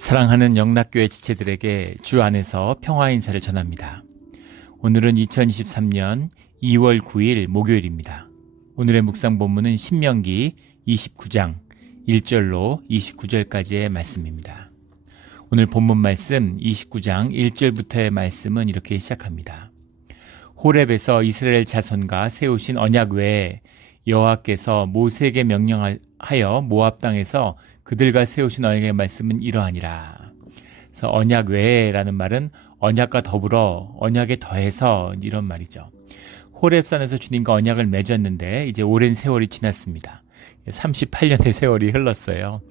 사랑하는 영락교회 지체들에게 주 안에서 평화 인사를 전합니다. 오늘은 2023년 2월 9일 목요일입니다. 오늘의 묵상 본문은 신명기 29장 1절로 29절까지의 말씀입니다. 오늘 본문 말씀 29장 1절부터의 말씀은 이렇게 시작합니다. 호렙에서 이스라엘 자손과 세우신 언약 외에 여호와께서 모세에게 명령하여 모압 땅에서 그들과 세우신 언약의 말씀은 이러하니라. 그래서 언약 외에라는 말은 언약과 더불어 언약에 더해서 이런 말이죠. 호렙산에서 주님과 언약을 맺었는데 이제 오랜 세월이 지났습니다. 38년의 세월이 흘렀어요.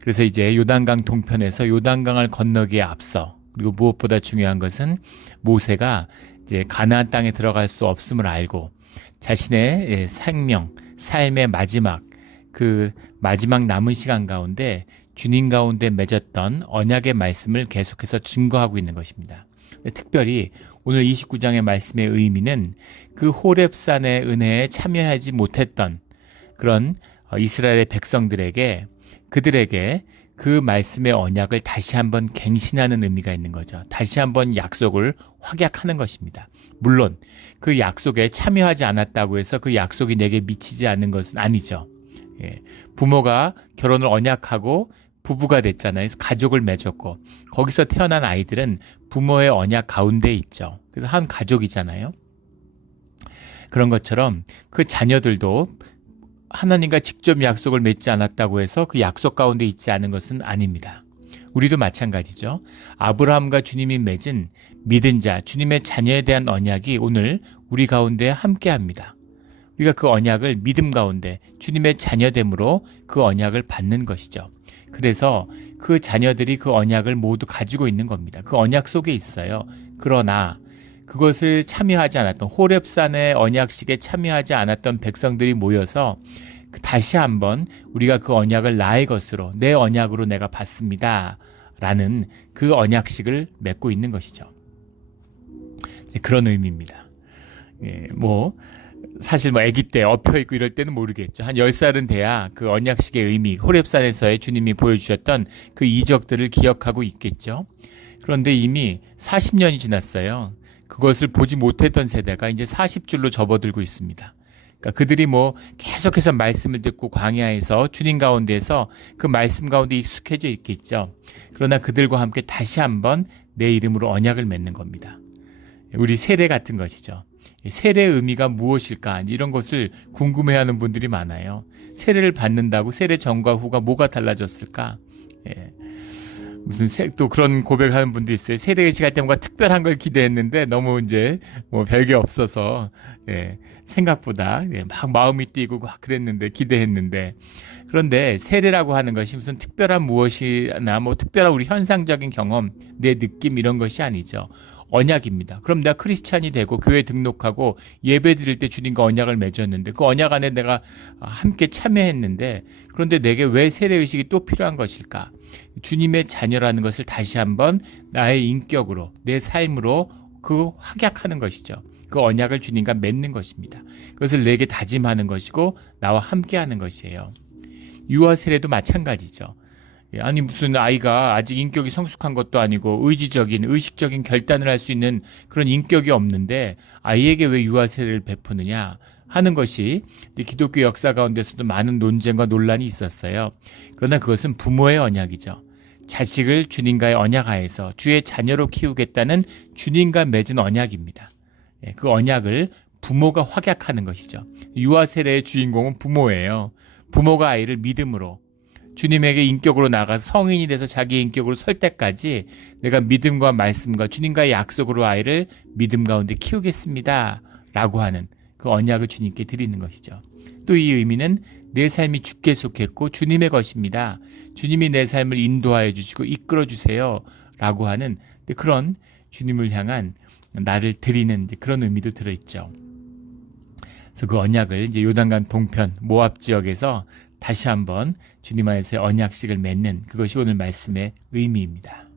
그래서 이제 요단강 동편에서 요단강을 건너기에 앞서, 그리고 무엇보다 중요한 것은 모세가 이제 가나안 땅에 들어갈 수 없음을 알고 자신의 생명, 삶의 마지막, 그 마지막 남은 시간 가운데 주님 가운데 맺었던 언약의 말씀을 계속해서 증거하고 있는 것입니다. 특별히 오늘 29장의 말씀의 의미는 그 호렙산의 은혜에 참여하지 못했던 그런 이스라엘의 백성들에게, 그들에게 그 말씀의 언약을 다시 한번 갱신하는 의미가 있는 거죠. 다시 한번 약속을 확약하는 것입니다. 물론 그 약속에 참여하지 않았다고 해서 그 약속이 내게 미치지 않는 것은 아니죠. 부모가 결혼을 언약하고 부부가 됐잖아요. 그래서 가족을 맺었고 거기서 태어난 아이들은 부모의 언약 가운데 있죠. 그래서 한 가족이잖아요. 그런 것처럼 그 자녀들도 하나님과 직접 약속을 맺지 않았다고 해서 그 약속 가운데 있지 않은 것은 아닙니다. 우리도 마찬가지죠. 아브라함과 주님이 맺은 믿은 자, 주님의 자녀에 대한 언약이 오늘 우리 가운데 함께합니다. 우리가 그 언약을 믿음 가운데 주님의 자녀됨으로 그 언약을 받는 것이죠. 그래서 그 자녀들이 그 언약을 모두 가지고 있는 겁니다. 그 언약 속에 있어요. 그러나 그것을 참여하지 않았던, 호렙산의 언약식에 참여하지 않았던 백성들이 모여서 다시 한번 우리가 그 언약을 나의 것으로, 내 언약으로 내가 받습니다 라는 그 언약식을 맺고 있는 것이죠. 그런 의미입니다. 사실 아기 때 엎혀있고 이럴 때는 모르겠죠. 한 10살은 돼야 그 언약식의 의미, 호렙산에서의 주님이 보여주셨던 그 이적들을 기억하고 있겠죠. 그런데 이미 40년이 지났어요. 그것을 보지 못했던 세대가 이제 40줄로 접어들고 있습니다. 그러니까 그들이 계속해서 말씀을 듣고 광야에서 주님 가운데에서 그 말씀 가운데 익숙해져 있겠죠. 그러나 그들과 함께 다시 한번 내 이름으로 언약을 맺는 겁니다. 우리 세례 같은 것이죠. 세례의 의미가 무엇일까? 이런 것을 궁금해하는 분들이 많아요. 세례를 받는다고 세례 전과 후가 뭐가 달라졌을까? 또 그런 고백하는 분도 있어요. 세례의식 할 때 뭔가 특별한 걸 기대했는데 너무 이제 별게 없어서 생각보다 막 마음이 뛰고 막 그랬는데, 기대했는데. 그런데 세례라고 하는 것이 무슨 특별한 무엇이나 특별한 우리 현상적인 경험, 내 느낌 이런 것이 아니죠. 언약입니다. 그럼 내가 크리스찬이 되고 교회 등록하고 예배 드릴 때 주님과 언약을 맺었는데 그 언약 안에 내가 함께 참여했는데, 그런데 내게 왜 세례의식이 또 필요한 것일까? 주님의 자녀라는 것을 다시 한번 나의 인격으로, 내 삶으로 그 확약하는 것이죠. 그 언약을 주님과 맺는 것입니다. 그것을 내게 다짐하는 것이고 나와 함께하는 것이에요. 유아 세례도 마찬가지죠. 아니 무슨 아이가 아직 인격이 성숙한 것도 아니고 의식적인 결단을 할 수 있는 그런 인격이 없는데 아이에게 왜 유아 세례를 베푸느냐 하는 것이 기독교 역사 가운데서도 많은 논쟁과 논란이 있었어요. 그러나 그것은 부모의 언약이죠. 자식을 주님과의 언약 하에서 주의 자녀로 키우겠다는 주님과 맺은 언약입니다. 그 언약을 부모가 확약하는 것이죠. 유아 세례의 주인공은 부모예요. 부모가 아이를 믿음으로, 주님에게 인격으로 나가서 성인이 돼서 자기 인격으로 설 때까지 내가 믿음과 말씀과 주님과의 약속으로 아이를 믿음 가운데 키우겠습니다 라고 하는 그 언약을 주님께 드리는 것이죠. 또 이 의미는 내 삶이 주께 속했고 주님의 것입니다. 주님이 내 삶을 인도하여 주시고 이끌어 주세요 라고 하는 그런 주님을 향한 나를 드리는 그런 의미도 들어있죠. 그래서 그 언약을 이제 요단강 동편 모압 지역에서 다시 한번 주님 안에서의 언약식을 맺는, 그것이 오늘 말씀의 의미입니다.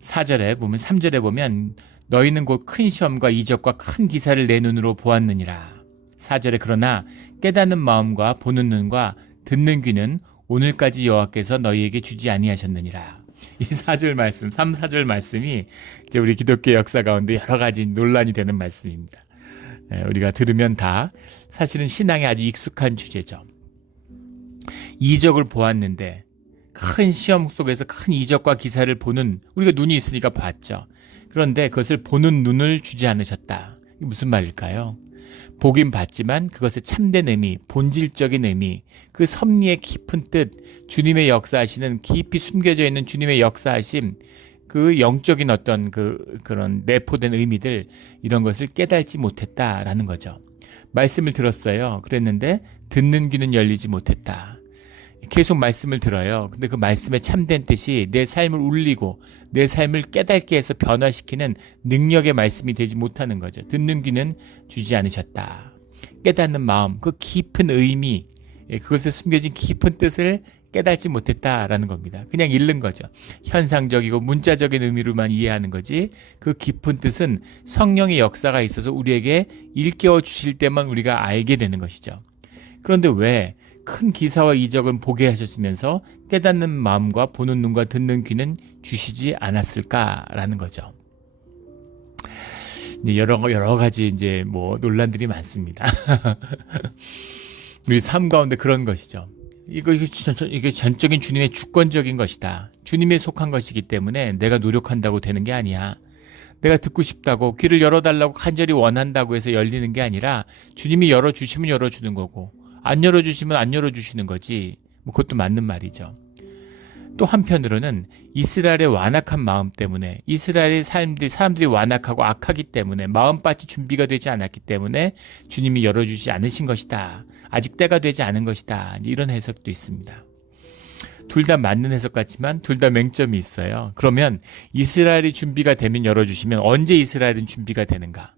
3절에 보면 너희는 곧 큰 시험과 이적과 큰 기사를 내 눈으로 보았느니라. 4절에 그러나 깨닫는 마음과 보는 눈과 듣는 귀는 오늘까지 여호와께서 너희에게 주지 아니하셨느니라. 이 4절 말씀, 3, 4절 말씀이 이제 우리 기독교 역사 가운데 여러 가지 논란이 되는 말씀입니다. 우리가 들으면 다 사실은 신앙에 아주 익숙한 주제죠. 이적을 보았는데 큰 시험 속에서 큰 이적과 기사를 보는, 우리가 눈이 있으니까 봤죠. 그런데 그것을 보는 눈을 주지 않으셨다. 이게 무슨 말일까요? 보긴 봤지만 그것의 참된 의미, 본질적인 의미, 그 섭리의 깊은 뜻, 주님의 역사하시는 깊이 숨겨져 있는 주님의 역사하심, 그 영적인 어떤 그런 내포된 의미들, 이런 것을 깨닫지 못했다라는 거죠. 말씀을 들었어요. 그랬는데 듣는 귀는 열리지 못했다. 계속 말씀을 들어요. 근데 그 말씀의 참된 뜻이 내 삶을 울리고 내 삶을 깨닫게 해서 변화시키는 능력의 말씀이 되지 못하는 거죠. 듣는 귀는 주지 않으셨다. 깨닫는 마음, 그 깊은 의미, 그것에 숨겨진 깊은 뜻을 깨닫지 못했다라는 겁니다. 그냥 잃는 거죠. 현상적이고 문자적인 의미로만 이해하는 거지, 그 깊은 뜻은 성령의 역사가 있어서 우리에게 일깨워 주실 때만 우리가 알게 되는 것이죠. 그런데 왜 큰 기사와 이적은 보게 하셨으면서 깨닫는 마음과 보는 눈과 듣는 귀는 주시지 않았을까라는 거죠. 여러 가지 이제 논란들이 많습니다. 우리 삶 가운데 그런 것이죠. 이게 전적인 주님의 주권적인 것이다. 주님에 속한 것이기 때문에 내가 노력한다고 되는 게 아니야. 내가 듣고 싶다고, 귀를 열어달라고 간절히 원한다고 해서 열리는 게 아니라 주님이 열어주시면 열어주는 거고, 안 열어주시면 안 열어주시는 거지. 그것도 맞는 말이죠. 또 한편으로는 이스라엘의 완악한 마음 때문에, 이스라엘의 사람들이 완악하고 악하기 때문에, 마음밭이 준비가 되지 않았기 때문에 주님이 열어주지 않으신 것이다. 아직 때가 되지 않은 것이다. 이런 해석도 있습니다. 둘 다 맞는 해석 같지만 둘 다 맹점이 있어요. 그러면 이스라엘이 준비가 되면 열어주시면 언제 이스라엘은 준비가 되는가?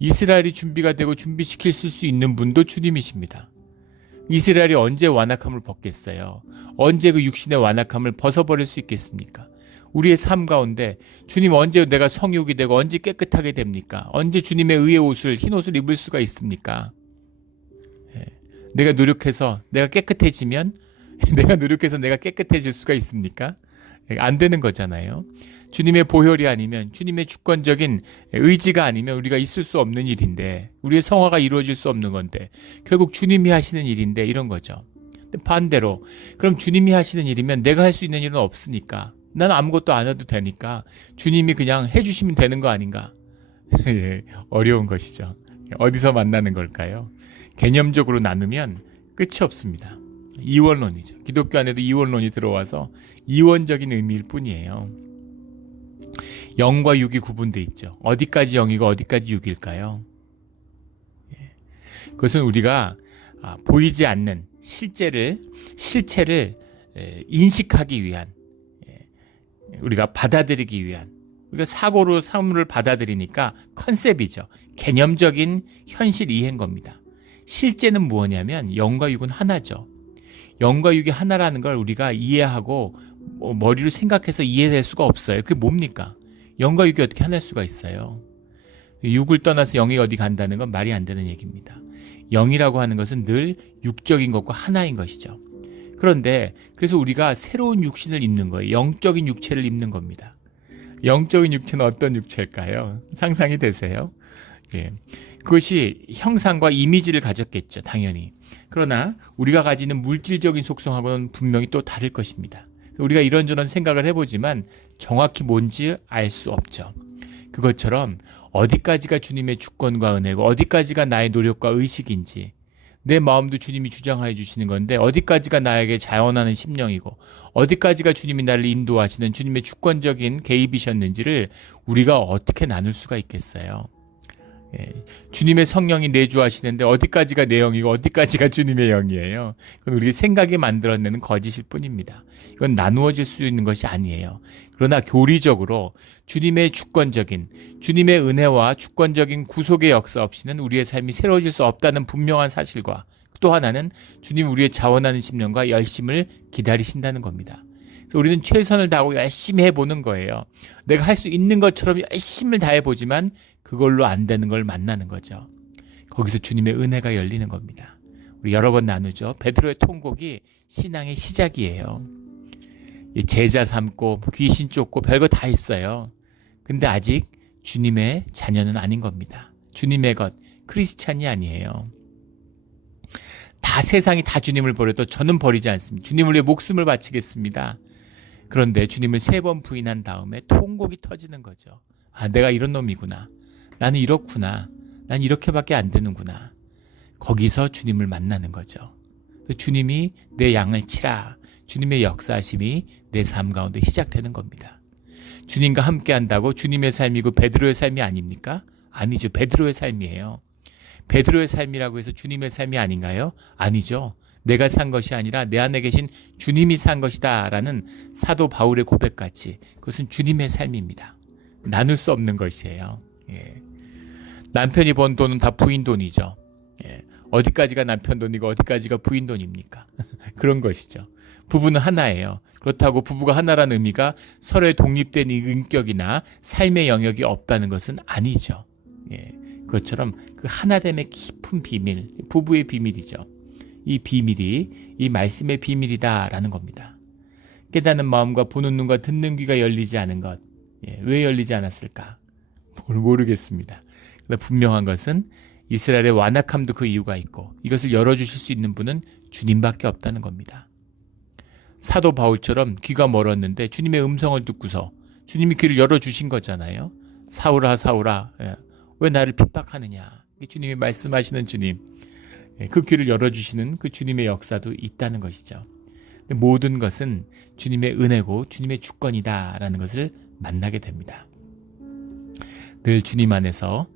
이스라엘이 준비가 되고 준비시킬 수 있는 분도 주님이십니다. 이스라엘이 언제 완악함을 벗겠어요? 언제 그 육신의 완악함을 벗어버릴 수 있겠습니까? 우리의 삶 가운데 주님 언제 내가 성육이 되고 언제 깨끗하게 됩니까? 언제 주님의 의의 옷을, 흰 옷을 입을 수가 있습니까? 내가 노력해서 내가 깨끗해지면 내가 깨끗해질 수가 있습니까? 안 되는 거잖아요. 주님의 보혈이 아니면, 주님의 주권적인 의지가 아니면 우리가 있을 수 없는 일인데, 우리의 성화가 이루어질 수 없는 건데, 결국 주님이 하시는 일인데, 이런 거죠. 반대로 그럼 주님이 하시는 일이면 내가 할 수 있는 일은 없으니까, 난 아무것도 안 해도 되니까 주님이 그냥 해주시면 되는 거 아닌가? 어려운 것이죠. 어디서 만나는 걸까요? 개념적으로 나누면 끝이 없습니다. 이원론이죠. 기독교 안에도 이원론이 들어와서 이원적인 의미일 뿐이에요. 영과 육이 구분돼 있죠. 어디까지 영이고 어디까지 육일까요? 그것은 우리가 보이지 않는 실체를 인식하기 위한, 우리가 받아들이기 위한, 우리가 사고로 사물을 받아들이니까 컨셉이죠. 개념적인 현실 이해인 겁니다. 실제는 무엇이냐면 영과 육은 하나죠. 영과 육이 하나라는 걸 우리가 이해하고 머리로 생각해서 이해될 수가 없어요. 그게 뭡니까? 영과 육이 어떻게 하나일 수가 있어요? 육을 떠나서 영이 어디 간다는 건 말이 안 되는 얘기입니다. 영이라고 하는 것은 늘 육적인 것과 하나인 것이죠. 그런데 그래서 우리가 새로운 육신을 입는 거예요. 영적인 육체를 입는 겁니다. 영적인 육체는 어떤 육체일까요? 상상이 되세요? 그것이 형상과 이미지를 가졌겠죠, 당연히. 그러나 우리가 가지는 물질적인 속성하고는 분명히 또 다를 것입니다. 우리가 이런저런 생각을 해보지만 정확히 뭔지 알 수 없죠. 그것처럼 어디까지가 주님의 주권과 은혜고 어디까지가 나의 노력과 의식인지, 내 마음도 주님이 주장해 주시는 건데 어디까지가 나에게 자원하는 심령이고 어디까지가 주님이 나를 인도하시는 주님의 주권적인 개입이셨는지를 우리가 어떻게 나눌 수가 있겠어요? 주님의 성령이 내주하시는데 어디까지가 내 영이고 어디까지가 주님의 영이에요? 그건 우리 생각이 만들어내는 거짓일 뿐입니다. 이건 나누어질 수 있는 것이 아니에요. 그러나 교리적으로 주님의 주권적인, 주님의 은혜와 주권적인 구속의 역사 없이는 우리의 삶이 새로워질 수 없다는 분명한 사실과, 또 하나는 주님 우리의 자원하는 심령과 열심을 기다리신다는 겁니다. 그래서 우리는 최선을 다하고 열심히 해보는 거예요. 내가 할 수 있는 것처럼 열심을 다해보지만 그걸로 안 되는 걸 만나는 거죠. 거기서 주님의 은혜가 열리는 겁니다. 우리 여러 번 나누죠. 베드로의 통곡이 신앙의 시작이에요. 제자 삼고 귀신 쫓고 별거 다 했어요. 근데 아직 주님의 자녀는 아닌 겁니다. 주님의 것, 크리스찬이 아니에요. 다 세상이 다 주님을 버려도 저는 버리지 않습니다. 주님을 위해 목숨을 바치겠습니다. 그런데 주님을 3번 부인한 다음에 통곡이 터지는 거죠. 아, 내가 이런 놈이구나. 나는 이렇구나. 난 이렇게밖에 안 되는구나. 거기서 주님을 만나는 거죠. 주님이 내 양을 치라. 주님의 역사하심이 내 삶 가운데 시작되는 겁니다. 주님과 함께 한다고 주님의 삶이고 베드로의 삶이 아닙니까? 아니죠. 베드로의 삶이에요. 베드로의 삶이라고 해서 주님의 삶이 아닌가요? 아니죠. 내가 산 것이 아니라 내 안에 계신 주님이 산 것이다 라는 사도 바울의 고백같이 그것은 주님의 삶입니다. 나눌 수 없는 것이에요. 예. 남편이 번 돈은 다 부인 돈이죠. 예. 어디까지가 남편 돈이고 어디까지가 부인 돈입니까? 그런 것이죠. 부부는 하나예요. 그렇다고 부부가 하나라는 의미가 서로의 독립된 인격이나 삶의 영역이 없다는 것은 아니죠. 예. 그것처럼 그 하나됨의 깊은 비밀, 부부의 비밀이죠. 이 비밀이 이 말씀의 비밀이다라는 겁니다. 깨닫는 마음과 보는 눈과 듣는 귀가 열리지 않은 것. 예. 왜 열리지 않았을까? 모르겠습니다. 그러나 분명한 것은 이스라엘의 완악함도 그 이유가 있고 이것을 열어주실 수 있는 분은 주님밖에 없다는 겁니다. 사도 바울처럼 귀가 멀었는데 주님의 음성을 듣고서 주님이 귀를 열어주신 거잖아요. 사울아 사울아 왜 나를 핍박하느냐. 주님이 말씀하시는 주님, 그 귀를 열어주시는 그 주님의 역사도 있다는 것이죠. 모든 것은 주님의 은혜고 주님의 주권이다라는 것을 만나게 됩니다. 늘 주님 안에서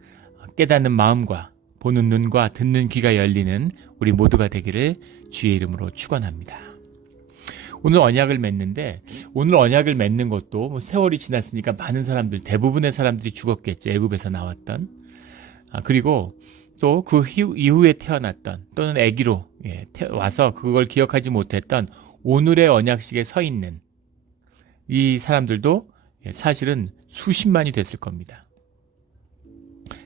깨닫는 마음과 보는 눈과 듣는 귀가 열리는 우리 모두가 되기를 주의 이름으로 축원합니다. 오늘 언약을 맺는데 오늘 언약을 맺는 것도 세월이 지났으니까 많은 사람들, 대부분의 사람들이 죽었겠죠. 애굽에서 나왔던. 그리고 또 그 이후에 태어났던 또는 아기로 와서 그걸 기억하지 못했던 오늘의 언약식에 서 있는 이 사람들도 사실은 수십만이 됐을 겁니다.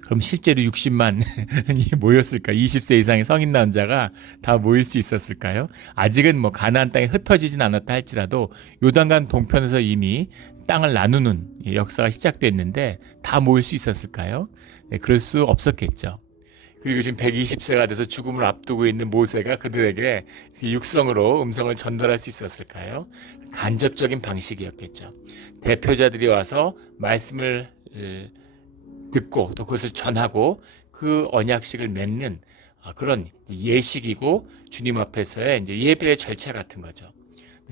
그럼 실제로 60만이 모였을까? 20세 이상의 성인 남자가 다 모일 수 있었을까요? 아직은 가나안 땅에 흩어지진 않았다 할지라도 요단강 동편에서 이미 땅을 나누는 역사가 시작됐는데 다 모일 수 있었을까요? 네, 그럴 수 없었겠죠. 그리고 지금 120세가 돼서 죽음을 앞두고 있는 모세가 그들에게 육성으로 음성을 전달할 수 있었을까요? 간접적인 방식이었겠죠. 대표자들이 와서 말씀을 듣고 또 그것을 전하고 그 언약식을 맺는 그런 예식이고 주님 앞에서의 이제 예배의 절차 같은 거죠.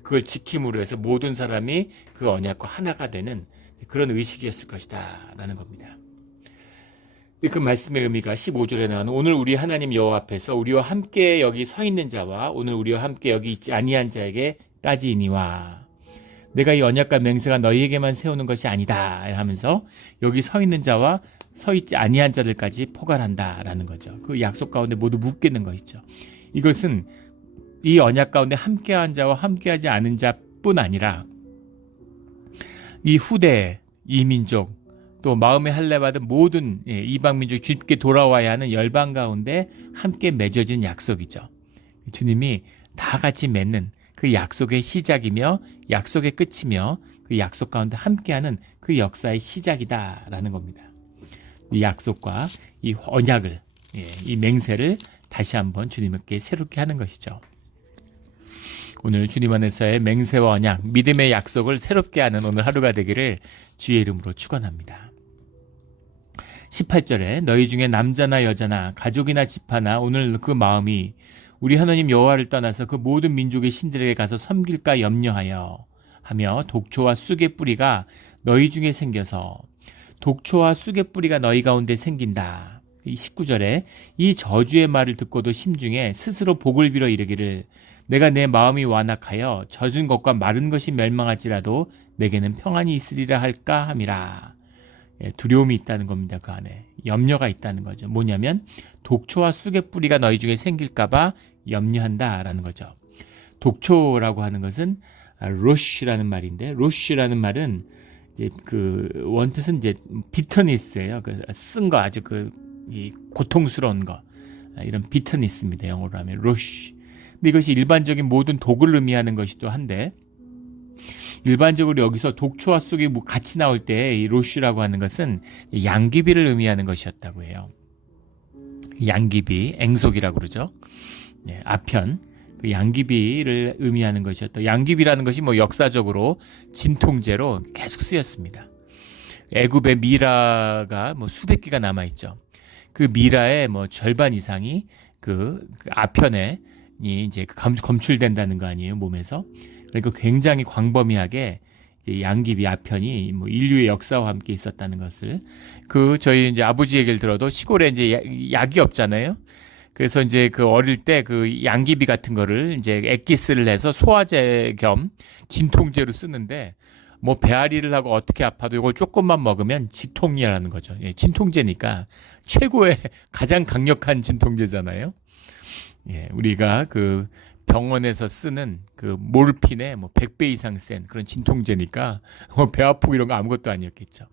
그걸 지킴으로 해서 모든 사람이 그 언약과 하나가 되는 그런 의식이었을 것이다 라는 겁니다. 그 말씀의 의미가 15절에 나오는 오늘 우리 하나님 여호와 앞에서 우리와 함께 여기 서 있는 자와 오늘 우리와 함께 여기 있지 아니한 자에게까지이니와 내가 이 언약과 맹세가 너희에게만 세우는 것이 아니다 하면서 여기 서 있는 자와 서 있지 아니한 자들까지 포괄한다라는 거죠. 그 약속 가운데 모두 묶이는 것이죠. 이것은 이 언약 가운데 함께한 자와 함께하지 않은 자뿐 아니라 이 후대 이민족 또 마음의 할례 받은 모든 이방 민족이 주님께 돌아와야 하는 열방 가운데 함께 맺어진 약속이죠. 주님이 다 같이 맺는 그 약속의 시작이며 약속의 끝이며 그 약속 가운데 함께하는 그 역사의 시작이다라는 겁니다. 이 약속과 이 언약을, 이 맹세를 다시 한번 주님께 새롭게 하는 것이죠. 오늘 주님 안에서의 맹세와 언약, 믿음의 약속을 새롭게 하는 오늘 하루가 되기를 주의 이름으로 축원합니다. 18절에 너희 중에 남자나 여자나 가족이나 집하나 오늘 그 마음이 우리 하나님 여호와를 떠나서 그 모든 민족의 신들에게 가서 섬길까 염려하여 하며 독초와 쑥의 뿌리가 너희 중에 생겨서 독초와 쑥의 뿌리가 너희 가운데 생긴다. 19절에 이 저주의 말을 듣고도 심중에 스스로 복을 빌어 이르기를 내가 내 마음이 완악하여 젖은 것과 마른 것이 멸망할지라도 내게는 평안이 있으리라 할까 함이라. 두려움이 있다는 겁니다. 그 안에 염려가 있다는 거죠. 뭐냐면 독초와 쑥의 뿌리가 너희 중에 생길까봐 염려한다라는 거죠. 독초라고 하는 것은 로쉬라는 말인데 로쉬라는 말은 이제 그 원뜻은 이제 비터니스예요. 쓴 거 아주 이 고통스러운 거. 이런 비터니스입니다. 영어로 하면 rush. 근데 이것이 일반적인 모든 독을 의미하는 것이기도 한데 일반적으로 여기서 독초와 쑥이 같이 나올 때 이 rush라고 하는 것은 양귀비를 의미하는 것이었다고 해요. 양귀비, 앵속이라고 그러죠. 예, 아편, 그 양귀비를 의미하는 것이었다. 양귀비라는 것이 역사적으로 진통제로 계속 쓰였습니다. 애굽의 미라가 수백 개가 남아 있죠. 그 미라의 절반 이상이 그 아편에 이제 검출된다는 거 아니에요, 몸에서. 그러니까 굉장히 광범위하게 양귀비 아편이 인류의 역사와 함께 있었다는 것을 저희 이제 아버지 얘기를 들어도 시골에 이제 약이 없잖아요. 그래서 이제 어릴 때 양귀비 같은 거를 이제 액기스를 해서 소화제 겸 진통제로 쓰는데 배앓이를 하고 어떻게 아파도 이걸 조금만 먹으면 직통이라는 거죠. 예, 진통제니까 최고의 가장 강력한 진통제잖아요. 예, 우리가 병원에서 쓰는 몰핀의 100배 이상 센 그런 진통제니까 배 아프고 이런 거 아무것도 아니었겠죠.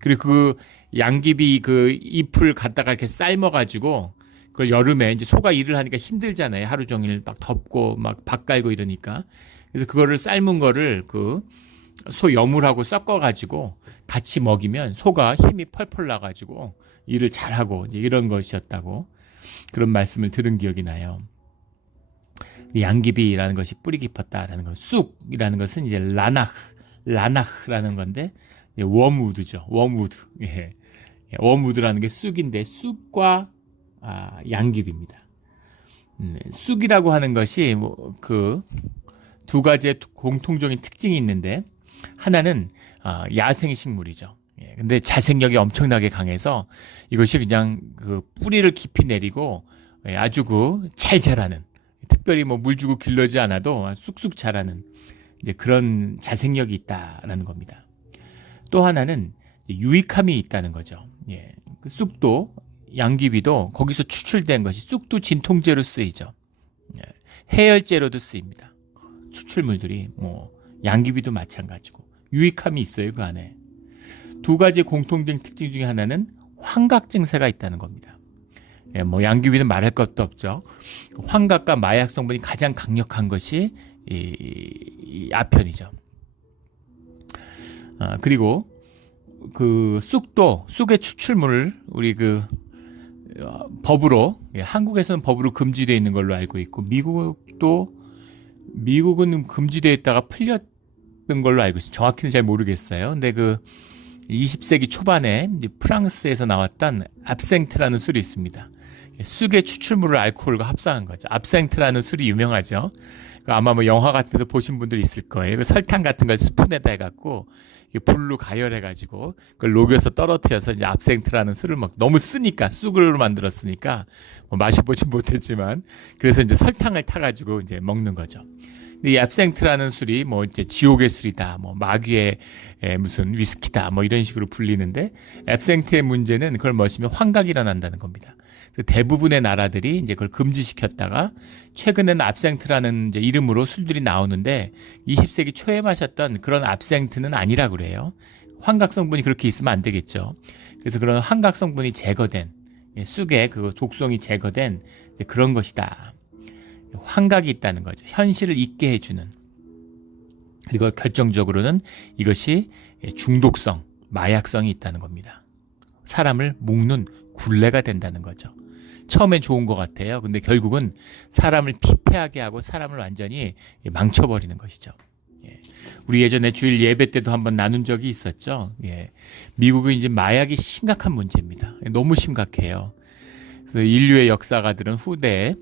그리고 양귀비 잎을 갖다가 이렇게 삶아가지고 그걸 여름에 이제 소가 일을 하니까 힘들잖아요. 하루 종일 막 덥고 막 밥 갈고 이러니까. 그래서 그거를 삶은 거를 소 여물하고 섞어가지고 같이 먹이면 소가 힘이 펄펄 나가지고 일을 잘하고 이제 이런 것이었다고 그런 말씀을 들은 기억이 나요. 양귀비라는 것이 뿌리 깊었다라는 것. 쑥이라는 것은 이제 라나흐라는 건데 웜우드죠. 웜우드. 예. 웜우드라는 게 쑥인데 쑥과 양귀비입니다. 쑥이라고 하는 것이 두 가지의 공통적인 특징이 있는데 하나는 야생 식물이죠. 예. 근데 자생력이 엄청나게 강해서 이것이 그냥 뿌리를 깊이 내리고 아주 잘 자라는 특별히 물 주고 길러지 않아도 쑥쑥 자라는 이제 그런 자생력이 있다라는 겁니다. 또 하나는 유익함이 있다는 거죠. 예. 쑥도 양귀비도 거기서 추출된 것이 쑥도 진통제로 쓰이죠. 예. 해열제로도 쓰입니다. 추출물들이 양귀비도 마찬가지고 유익함이 있어요. 그 안에 두 가지 공통된 특징 중에 하나는 환각 증세가 있다는 겁니다. 예, 양귀비는 말할 것도 없죠. 환각과 마약 성분이 가장 강력한 것이 이 아편이죠. 그리고 쑥도 쑥의 추출물을 우리 법으로 한국에서는 법으로 금지되어 있는 걸로 알고 있고 미국은 금지되어 있다가 풀렸던 걸로 알고 있어요. 정확히는 잘 모르겠어요. 근데 20세기 초반에 이제 프랑스에서 나왔던 압생트라는 술이 있습니다. 쑥의 추출물을 알코올과 합성한 거죠. 압생트라는 술이 유명하죠. 아마 영화 같은 데서 보신 분들 있을 거예요. 설탕 같은 걸 스푼에다 해갖고 불로 가열해가지고 그걸 녹여서 떨어뜨려서 이제 압생트라는 술을 너무 쓰니까 쑥으로 만들었으니까 마셔보진 못했지만 그래서 이제 설탕을 타가지고 이제 먹는 거죠. 근데 이 압생트라는 술이 이제 지옥의 술이다, 마귀의 무슨 위스키다, 이런 식으로 불리는데 압생트의 문제는 그걸 마시면 환각이 일어난다는 겁니다. 대부분의 나라들이 이제 그걸 금지시켰다가 최근에는 압생트라는 이제 이름으로 술들이 나오는데 20세기 초에 마셨던 그런 압생트는 아니라 그래요. 환각 성분이 그렇게 있으면 안 되겠죠. 그래서 그런 환각 성분이 제거된 쑥의 독성이 제거된 이제 그런 것이다. 환각이 있다는 거죠. 현실을 잊게 해주는. 그리고 결정적으로는 이것이 중독성, 마약성이 있다는 겁니다. 사람을 묶는 굴레가 된다는 거죠. 처음엔 좋은 것 같아요. 근데 결국은 사람을 피폐하게 하고 사람을 완전히 망쳐버리는 것이죠. 예. 우리 예전에 주일 예배 때도 한번 나눈 적이 있었죠. 예. 미국은 이제 마약이 심각한 문제입니다. 너무 심각해요. 그래서 인류의 역사가들은 후대에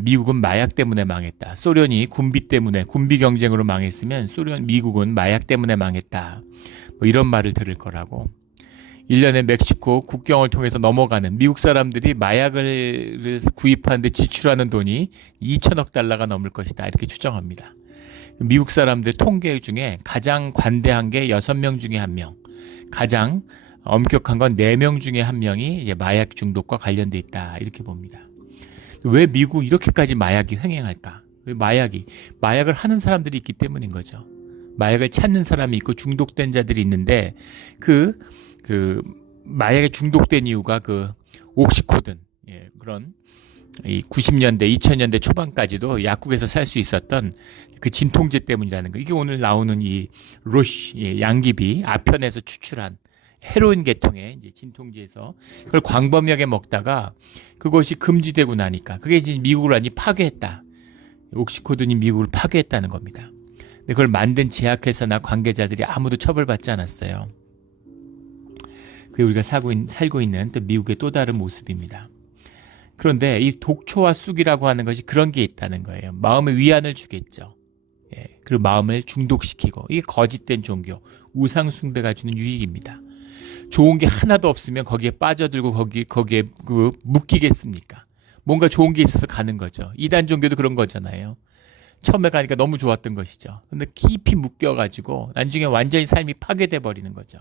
미국은 마약 때문에 망했다. 소련이 군비 때문에 군비 경쟁으로 망했으면 미국은 마약 때문에 망했다. 이런 말을 들을 거라고. 1년에 멕시코 국경을 통해서 넘어가는 미국 사람들이 마약을 구입하는데 지출하는 돈이 2천억 달러가 넘을 것이다. 이렇게 추정합니다. 미국 사람들 통계 중에 가장 관대한 게 6명 중에 1명, 가장 엄격한 건 4명 중에 1명이 마약 중독과 관련돼 있다. 이렇게 봅니다. 왜 미국 이렇게까지 마약이 횡행할까? 마약을 하는 사람들이 있기 때문인 거죠. 마약을 찾는 사람이 있고 중독된 자들이 있는데 마약에 중독된 이유가 옥시코든, 그런 이 90년대, 2000년대 초반까지도 약국에서 살 수 있었던 그 진통제 때문이라는 거. 이게 오늘 나오는 이 로쉬, 양귀비, 아편에서 추출한 헤로인 계통의 이제 진통제에서 그걸 광범위하게 먹다가 그것이 금지되고 나니까 그게 이제 미국을 완전히 파괴했다. 옥시코돈이 미국을 파괴했다는 겁니다. 근데 그걸 만든 제약회사나 관계자들이 아무도 처벌받지 않았어요. 그게 우리가 살고 있는 또 미국의 또 다른 모습입니다. 그런데 이 독초와 쑥이라고 하는 것이 그런 게 있다는 거예요. 마음의 위안을 주겠죠. 예, 그리고 마음을 중독시키고 이게 거짓된 종교, 우상 숭배가 주는 유익입니다. 좋은 게 하나도 없으면 거기에 빠져들고 거기에 묶이겠습니까? 뭔가 좋은 게 있어서 가는 거죠. 이단 종교도 그런 거잖아요. 처음에 가니까 너무 좋았던 것이죠. 근데 깊이 묶여가지고 나중에 완전히 삶이 파괴돼 버리는 거죠.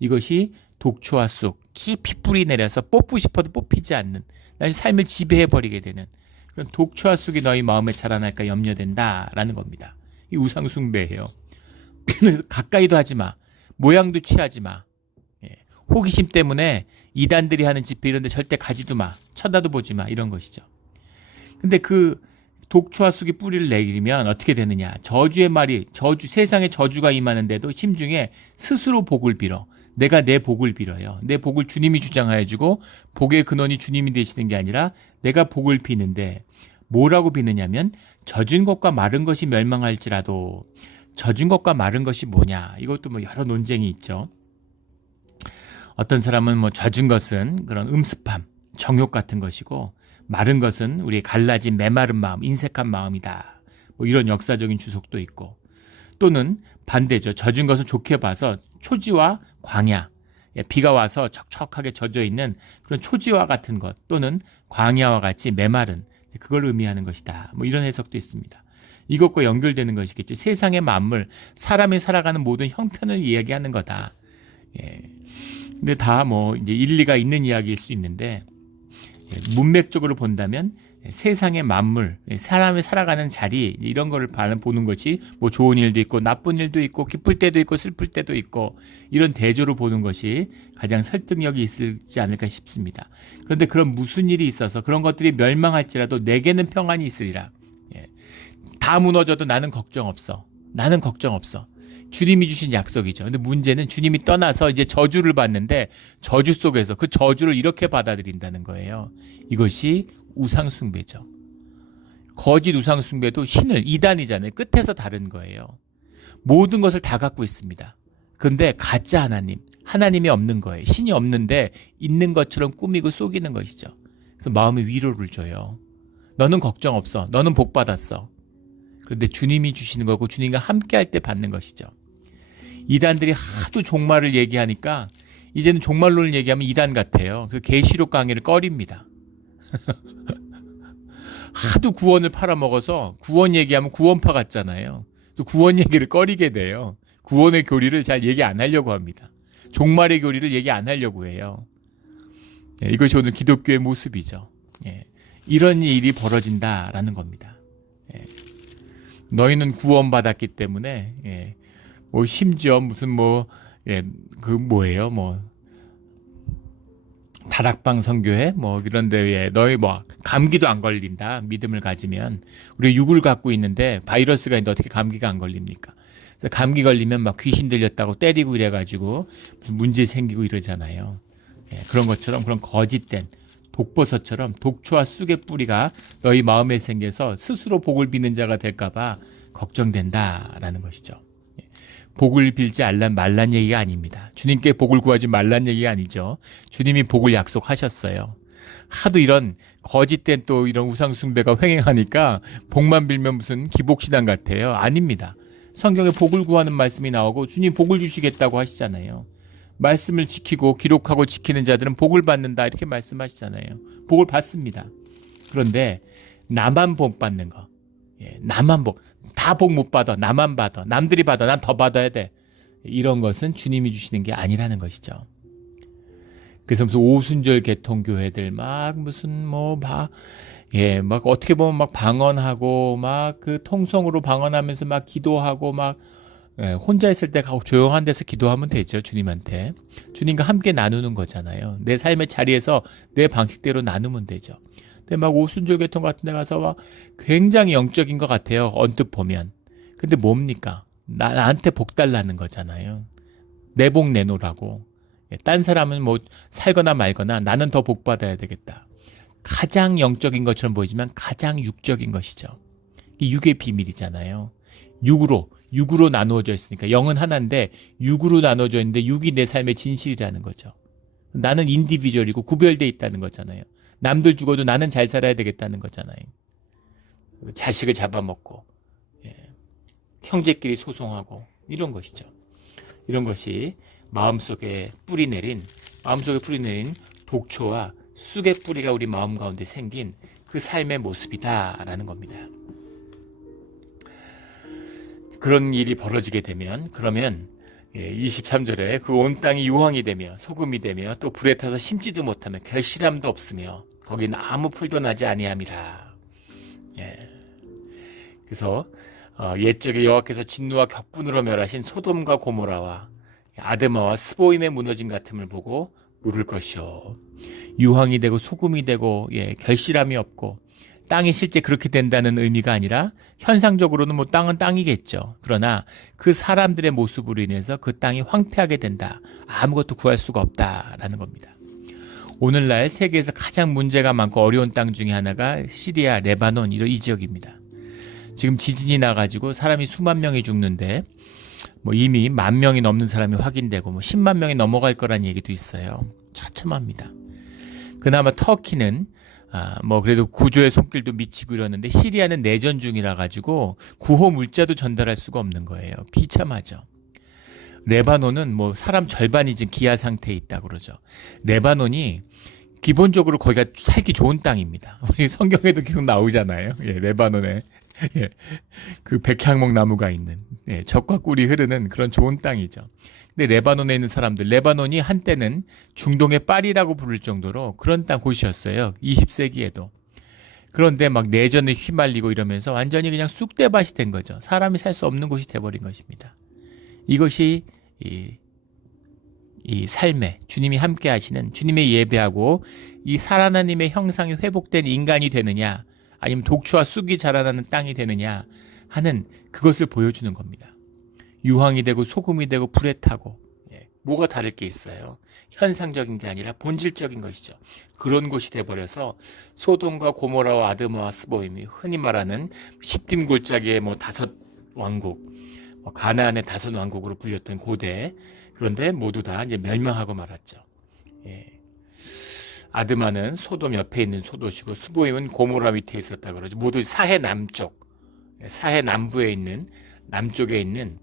이것이 독초와 쑥, 깊이 뿌리 내려서 뽑고 싶어도 뽑히지 않는, 나중에 삶을 지배해 버리게 되는 그런 독초와 쑥이 너희 마음에 자라날까 염려된다라는 겁니다. 이 우상 숭배예요. 그래서 가까이도 하지 마, 모양도 취하지 마. 호기심 때문에 이단들이 하는 집회 이런 데 절대 가지도 마. 쳐다도 보지 마. 이런 것이죠. 근데 그 독초와 쑥이 뿌리를 내리면 어떻게 되느냐. 저주의 말이, 세상에 저주가 임하는데도 심중에 스스로 복을 빌어. 내가 내 복을 빌어요. 내 복을 주님이 주장하여 주고 복의 근원이 주님이 되시는 게 아니라 내가 복을 비는데 뭐라고 비느냐면 젖은 것과 마른 것이 멸망할지라도 젖은 것과 마른 것이 뭐냐. 이것도 뭐 여러 논쟁이 있죠. 어떤 사람은 뭐 젖은 것은 그런 음습함, 정욕 같은 것이고 마른 것은 우리의 갈라진 메마른 마음, 인색한 마음이다. 뭐 이런 역사적인 주석도 있고 또는 반대죠. 젖은 것은 좋게 봐서 초지와 광야, 비가 와서 척척하게 젖어 있는 그런 초지와 같은 것 또는 광야와 같이 메마른 그걸 의미하는 것이다. 뭐 이런 해석도 있습니다. 이것과 연결되는 것이겠죠. 세상의 만물, 사람이 살아가는 모든 형편을 이야기하는 거다. 예. 근데 다 뭐 이제 일리가 있는 이야기일 수 있는데 문맥적으로 본다면 세상의 만물, 사람이 살아가는 자리 이런 거를 보는 것이 뭐 좋은 일도 있고 나쁜 일도 있고 기쁠 때도 있고 슬플 때도 있고 이런 대조로 보는 것이 가장 설득력이 있지 않을까 싶습니다. 그런데 그런 무슨 일이 있어서 그런 것들이 멸망할지라도 내게는 평안이 있으리라. 다 무너져도 나는 걱정 없어. 나는 걱정 없어. 주님이 주신 약속이죠. 근데 문제는 주님이 떠나서 이제 저주를 받는데 저주 속에서 그 저주를 이렇게 받아들인다는 거예요. 이것이 우상숭배죠. 거짓 우상숭배도 신을 이단이잖아요. 끝에서 다른 거예요. 모든 것을 다 갖고 있습니다. 그런데 가짜 하나님, 하나님이 없는 거예요. 신이 없는데 있는 것처럼 꾸미고 속이는 것이죠. 그래서 마음의 위로를 줘요. 너는 걱정 없어. 너는 복 받았어. 그런데 주님이 주시는 거고 주님과 함께 할 때 받는 것이죠. 이단들이 하도 종말을 얘기하니까 이제는 종말론을 얘기하면 이단 같아요. 그래서 계시록 강의를 꺼립니다. 하도 구원을 팔아먹어서 구원 얘기하면 구원파 같잖아요. 또 구원 얘기를 꺼리게 돼요. 구원의 교리를 잘 얘기 안 하려고 합니다. 종말의 교리를 얘기 안 하려고 해요. 이것이 오늘 기독교의 모습이죠. 이런 일이 벌어진다라는 겁니다. 너희는 구원받았기 때문에 뭐 심지어 무슨 그 뭐예요? 뭐 다락방 선교회 뭐 이런 데에 너희 뭐 감기도 안 걸린다. 믿음을 가지면 우리 육을 갖고 있는데 바이러스가 있는데 어떻게 감기가 안 걸립니까? 그래서 감기 걸리면 막 귀신 들렸다고 때리고 이래가지고 무슨 문제 생기고 이러잖아요. 그런 것처럼 그런 거짓된 독버섯처럼 독초와 쑥의 뿌리가 너희 마음에 생겨서 스스로 복을 비는 자가 될까봐 걱정된다라는 것이죠. 복을 빌지 말란 얘기가 아닙니다. 주님께 복을 구하지 말란 얘기가 아니죠. 주님이 복을 약속하셨어요. 하도 이런 거짓된 또 이런 우상숭배가 횡행하니까 복만 빌면 무슨 기복신앙 같아요. 아닙니다. 성경에 복을 구하는 말씀이 나오고 주님 복을 주시겠다고 하시잖아요. 말씀을 지키고 기록하고 지키는 자들은 복을 받는다 이렇게 말씀하시잖아요. 복을 받습니다. 그런데 나만 복 받는 거, 나만 복, 다 복 못 받아, 나만 받아, 남들이 받아, 난 더 받아야 돼. 이런 것은 주님이 주시는 게 아니라는 것이죠. 그래서 무슨 오순절 개통교회들 막 무슨 막 어떻게 보면 막 방언하고 막 그 통성으로 방언하면서 막 기도하고 막 혼자 있을 때 조용한 데서 기도하면 되죠. 주님한테. 주님과 함께 나누는 거잖아요. 내 삶의 자리에서 내 방식대로 나누면 되죠. 근데 막 오순절계통 같은 데 가서 막 굉장히 영적인 것 같아요. 언뜻 보면. 근데 뭡니까? 나한테 복 달라는 거잖아요. 내 복 내놓으라고. 딴 사람은 뭐 살거나 말거나 나는 더 복 받아야 되겠다. 가장 영적인 것처럼 보이지만 가장 육적인 것이죠. 육의 비밀이잖아요. 육으로 나누어져 있으니까 영은 하나인데 육으로 나누어져 있는데 육이 내 삶의 진실이라는 거죠. 나는 인디비주얼이고 구별되어 있다는 거잖아요. 남들 죽어도 나는 잘 살아야 되겠다는 거잖아요. 자식을 잡아먹고 형제끼리 소송하고 이런 것이죠. 이런 것이 마음속에 뿌리 내린 독초와 쑥의 뿌리가 우리 마음 가운데 생긴 그 삶의 모습이다라는 겁니다. 그런 일이 벌어지게 되면 그러면 23절에 그 온 땅이 유황이 되며 소금이 되며 또 불에 타서 심지도 못하며 결실함도 없으며 거기는 아무 풀도 나지 아니함이라. 그래서 옛적에 여호와께서 진노와 격분으로 멸하신 소돔과 고모라와 아드마와 스보임의 무너짐 같음을 보고 물을 것이요. 유황이 되고 소금이 되고 결실함이 없고 땅이 실제 그렇게 된다는 의미가 아니라 현상적으로는 뭐 땅은 땅이겠죠. 그러나 그 사람들의 모습으로 인해서 그 땅이 황폐하게 된다. 아무것도 구할 수가 없다라는 겁니다. 오늘날 세계에서 가장 문제가 많고 어려운 땅 중에 하나가 시리아, 레바논 이 지역입니다. 지금 지진이 나가지고 사람이 수만 명이 죽는데 뭐 이미 10,000명이 넘는 사람이 확인되고 뭐 10만 명이 넘어갈 거란 얘기도 있어요. 처참합니다. 그나마 터키는 뭐 그래도 구조의 손길도 미치고 이러는데 시리아는 내전 중이라 가지고 구호 물자도 전달할 수가 없는 거예요. 비참하죠. 레바논은 뭐 사람 절반이 지금 기아 상태에 있다 그러죠. 레바논이 기본적으로 거기가 살기 좋은 땅입니다. 성경에도 계속 나오잖아요. 레바논에 그 백향목 나무가 있는 젖과 꿀이 흐르는 그런 좋은 땅이죠. 근데 레바논에 있는 사람들, 레바논이 한때는 중동의 파리라고 부를 정도로 그런 땅 곳이었어요. 20세기에도. 그런데 막 내전에 휘말리고 이러면서 완전히 그냥 쑥대밭이 된 거죠. 사람이 살 수 없는 곳이 돼버린 것입니다. 이것이 이 삶에 주님이 함께 하시는 주님의 예배하고 이 살아나님의 형상이 회복된 인간이 되느냐 아니면 독초와 쑥이 자라나는 땅이 되느냐 하는 그것을 보여주는 겁니다. 유황이 되고 소금이 되고 불에 타고 뭐가 다를 게 있어요. 현상적인 게 아니라 본질적인 것이죠. 그런 곳이 돼버려서 소돔과 고모라와 아드마와 스보임이 흔히 말하는 십딤골짜기의 뭐 5왕국, 가나안의 5왕국으로 불렸던 고대, 그런데 모두 다 이제 멸망하고 말았죠. 아드마는 소돔 옆에 있는 소도시고 스보임은 고모라 밑에 있었다 그러죠. 모두 사해 남쪽, 사해 남부에 있는 남쪽에 있는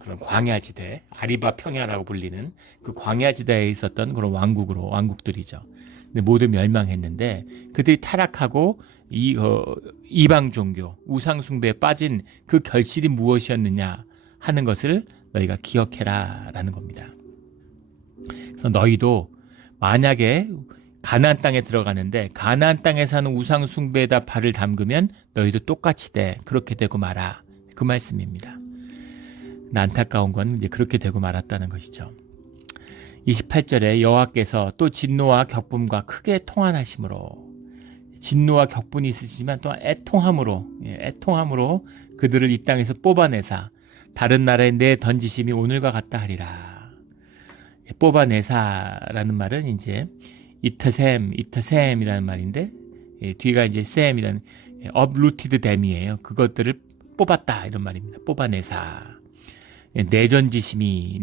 그런 광야지대, 아리바 평야라고 불리는 그 광야지대에 있었던 그런 왕국들이죠. 근데 모두 멸망했는데 그들이 타락하고 이방 종교, 우상 숭배에 빠진 그 결실이 무엇이었느냐 하는 것을 너희가 기억해라라는 겁니다. 그래서 너희도 만약에 가나안 땅에 들어가는데 가나안 땅에 사는 우상 숭배에다 발을 담그면 너희도 똑같이 그렇게 되고 마라. 그 말씀입니다. 안타까운 건 이제 그렇게 되고 말았다는 것이죠. 28절에 여호와께서 또 진노와 격분과 크게 통한하심으로, 진노와 격분이 있으시지만 또 애통함으로 그들을 이 땅에서 뽑아내사 다른 나라에 내던지심이 오늘과 같다 하리라. 뽑아내사라는 말은 이제 이타셈이라는 말인데 뒤가 이제 셈이라는 uprooted them이에요. 그것들을 뽑았다 이런 말입니다. 뽑아내사.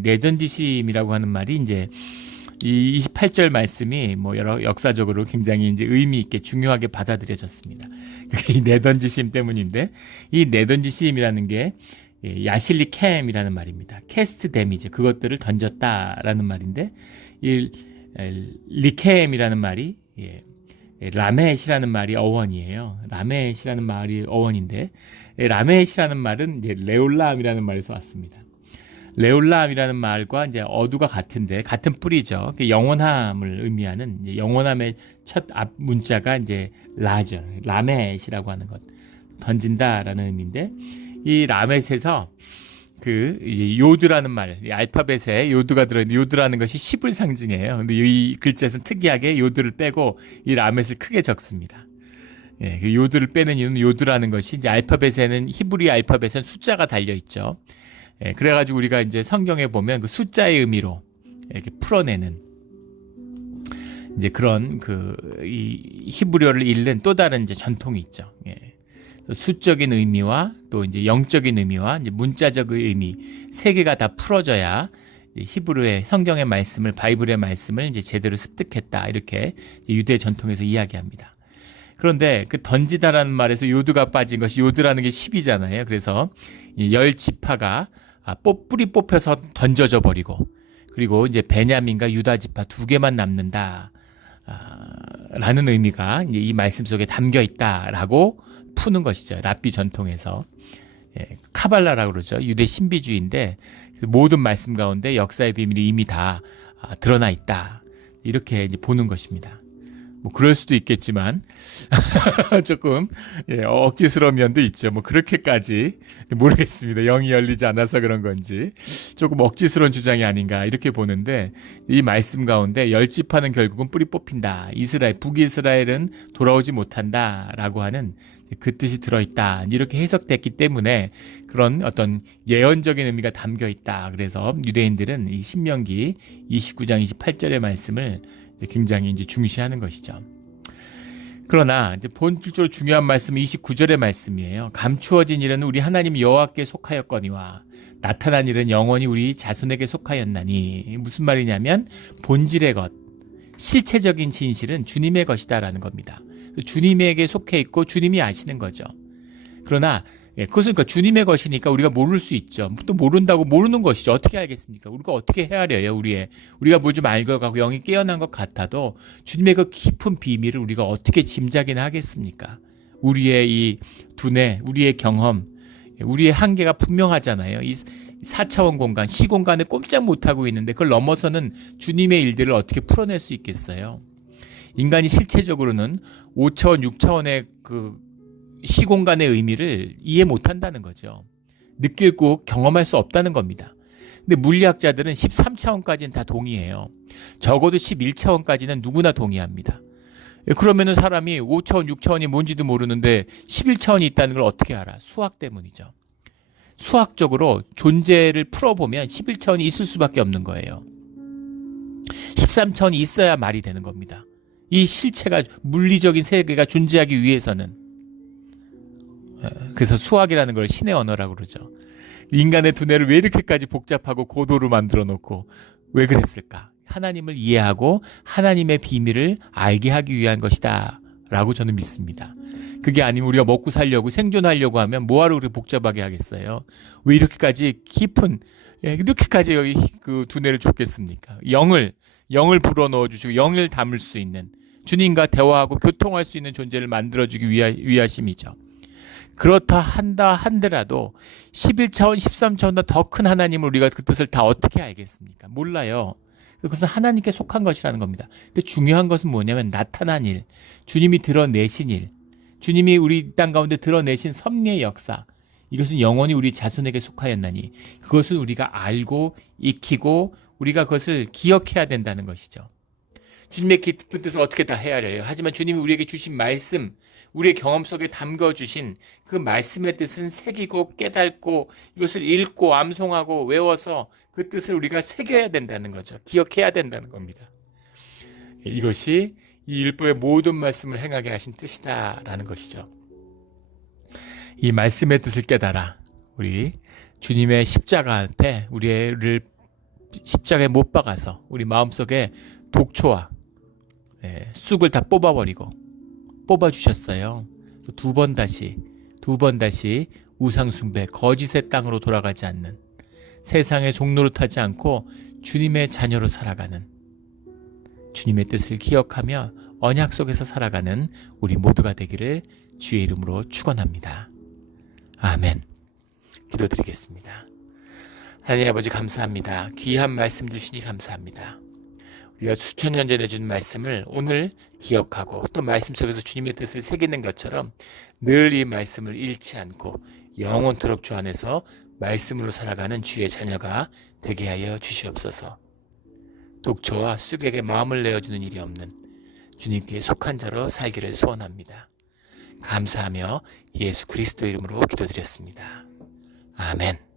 내던지심이라고 하는 말이 이제 이 28절 말씀이 뭐 여러 역사적으로 굉장히 이제 의미 있게 중요하게 받아들여졌습니다. 이 내던지심 때문인데 이 내던지심이라는 게 야실리 캠이라는 말입니다. 캐스트 데미지 그것들을 던졌다라는 말인데 이 리캠이라는 말이 라메시라는 말이 어원이에요. 라메시라는 말이 어원인데 라메시라는 말은 이제 레올람이라는 말에서 왔습니다. 레올람이라는 말과 이제 어두가 같은데 같은 뿌리죠. 영원함을 의미하는 영원함의 첫 앞 문자가 이제 라죠. 라멧이라고 하는 것. 던진다라는 의미인데 이 라멧에서 그 요드라는 말, 알파벳에 요드가 들어있는데 요드라는 것이 10을 상징해요. 근데 이 글자에서는 특이하게 요드를 빼고 이 라멧을 크게 적습니다. 예, 그 요드를 빼는 이유는 요드라는 것이 이제 알파벳에는 히브리 알파벳엔 숫자가 달려 있죠. 예, 그래가지고 우리가 이제 성경에 보면 그 숫자의 의미로 이렇게 풀어내는 이제 그런 이 히브리어를 읽는 또 다른 이제 전통이 있죠. 예. 수적인 의미와 또 이제 영적인 의미와 이제 문자적 의미 세 개가 다 풀어져야 히브리의 성경의 말씀을 바이블의 말씀을 이제 제대로 습득했다 이렇게 유대 전통에서 이야기합니다. 그런데 그 던지다라는 말에서 요드가 빠진 것이 요드라는 게 10이잖아요. 그래서 10지파가 뿌리 뽑혀서 던져져 버리고 그리고 이제 베냐민과 유다 지파 두 개만 남는다. 라는 의미가 이제 이 말씀 속에 담겨 있다라고 푸는 것이죠. 랍비 전통에서. 예, 카발라라고 그러죠. 유대 신비주의인데 모든 말씀 가운데 역사의 비밀이 이미 다 드러나 있다. 이렇게 이제 보는 것입니다. 뭐 그럴 수도 있겠지만 조금 억지스러운 면도 있죠. 뭐 그렇게까지 모르겠습니다. 영이 열리지 않아서 그런 건지 조금 억지스러운 주장이 아닌가 이렇게 보는데 이 말씀 가운데 10지파는 결국은 뿌리 뽑힌다. 북이스라엘은 돌아오지 못한다라고 하는 그 뜻이 들어있다. 이렇게 해석됐기 때문에 그런 어떤 예언적인 의미가 담겨 있다. 그래서 유대인들은 이 신명기 29장 28절의 말씀을 굉장히 이제 중시하는 것이죠. 그러나 이제 본질적으로 중요한 말씀은 29절의 말씀이에요. 감추어진 일은 우리 하나님 여호와께 속하였거니와 나타난 일은 영원히 우리 자손에게 속하였나니. 무슨 말이냐면 본질의 것, 실체적인 진실은 주님의 것이다라는 겁니다. 주님에게 속해 있고 주님이 아시는 거죠. 그러나 그것은 그러니까 주님의 것이니까 우리가 모를 수 있죠. 또 모른다고 모르는 것이죠. 어떻게 알겠습니까? 우리가 어떻게 헤아려요? 우리가 뭘 좀 알고 가고 영이 깨어난 것 같아도 주님의 그 깊은 비밀을 우리가 어떻게 짐작이나 하겠습니까? 우리의 이 두뇌, 우리의 경험, 우리의 한계가 분명하잖아요. 이 4차원 공간, 시공간에 꼼짝 못하고 있는데 그걸 넘어서는 주님의 일들을 어떻게 풀어낼 수 있겠어요? 인간이 실체적으로는 5차원, 6차원의 그 시공간의 의미를 이해 못한다는 거죠. 느끼고 경험할 수 없다는 겁니다. 근데 물리학자들은 13차원까지는 다 동의해요. 적어도 11차원까지는 누구나 동의합니다. 그러면은 사람이 5차원, 6차원이 뭔지도 모르는데 11차원이 있다는 걸 어떻게 알아? 수학 때문이죠. 수학적으로 존재를 풀어보면 11차원이 있을 수밖에 없는 거예요. 13차원이 있어야 말이 되는 겁니다. 이 실체가 물리적인 세계가 존재하기 위해서는. 그래서 수학이라는 걸 신의 언어라고 그러죠. 인간의 두뇌를 왜 이렇게까지 복잡하고 고도로 만들어 놓고 왜 그랬을까? 하나님을 이해하고 하나님의 비밀을 알게 하기 위한 것이다 라고 저는 믿습니다. 그게 아니면 우리가 먹고 살려고 생존하려고 하면 뭐하러 그렇게 복잡하게 하겠어요? 왜 이렇게까지 깊은 이렇게까지 여기 그 두뇌를 줬겠습니까? 영을 불어넣어 주시고 영을 담을 수 있는 주님과 대화하고 교통할 수 있는 존재를 만들어주기 위하심이죠. 그렇다 한더라도 11차원, 13차원보다 더 큰 하나님을 우리가 그 뜻을 다 어떻게 알겠습니까? 몰라요. 그것은 하나님께 속한 것이라는 겁니다. 근데 중요한 것은 뭐냐면 나타난 일, 주님이 드러내신 일, 주님이 우리 땅 가운데 드러내신 섭리의 역사, 이것은 영원히 우리 자손에게 속하였나니 그것은 우리가 알고 익히고 우리가 그것을 기억해야 된다는 것이죠. 주님의 깊은 뜻을 어떻게 다 헤아려요? 하지만 주님이 우리에게 주신 말씀, 우리의 경험 속에 담겨주신 그 말씀의 뜻은 새기고 깨닫고 이것을 읽고 암송하고 외워서 그 뜻을 우리가 새겨야 된다는 거죠. 기억해야 된다는 겁니다. 이것이 이 율법의 모든 말씀을 행하게 하신 뜻이다라는 것이죠. 이 말씀의 뜻을 깨달아 우리 주님의 십자가 앞에 우리를 십자가에 못 박아서 우리 마음속에 독초와 쑥을 다 뽑아주셨어요. 두 번 다시 우상숭배 거짓의 땅으로 돌아가지 않는 세상의 종로로 타지 않고 주님의 자녀로 살아가는 주님의 뜻을 기억하며 언약 속에서 살아가는 우리 모두가 되기를 주의 이름으로 축원합니다. 아멘. 기도드리겠습니다. 하나님 아버지 감사합니다. 귀한 말씀 주시니 감사합니다. 우리가 수천 년 전에 준 말씀을 오늘 기억하고 또 말씀 속에서 주님의 뜻을 새기는 것처럼 늘 이 말씀을 잃지 않고 영원토록 주 안에서 말씀으로 살아가는 주의 자녀가 되게 하여 주시옵소서. 독초와 쑥에게 마음을 내어주는 일이 없는 주님께 속한 자로 살기를 소원합니다. 감사하며 예수 그리스도 이름으로 기도드렸습니다. 아멘.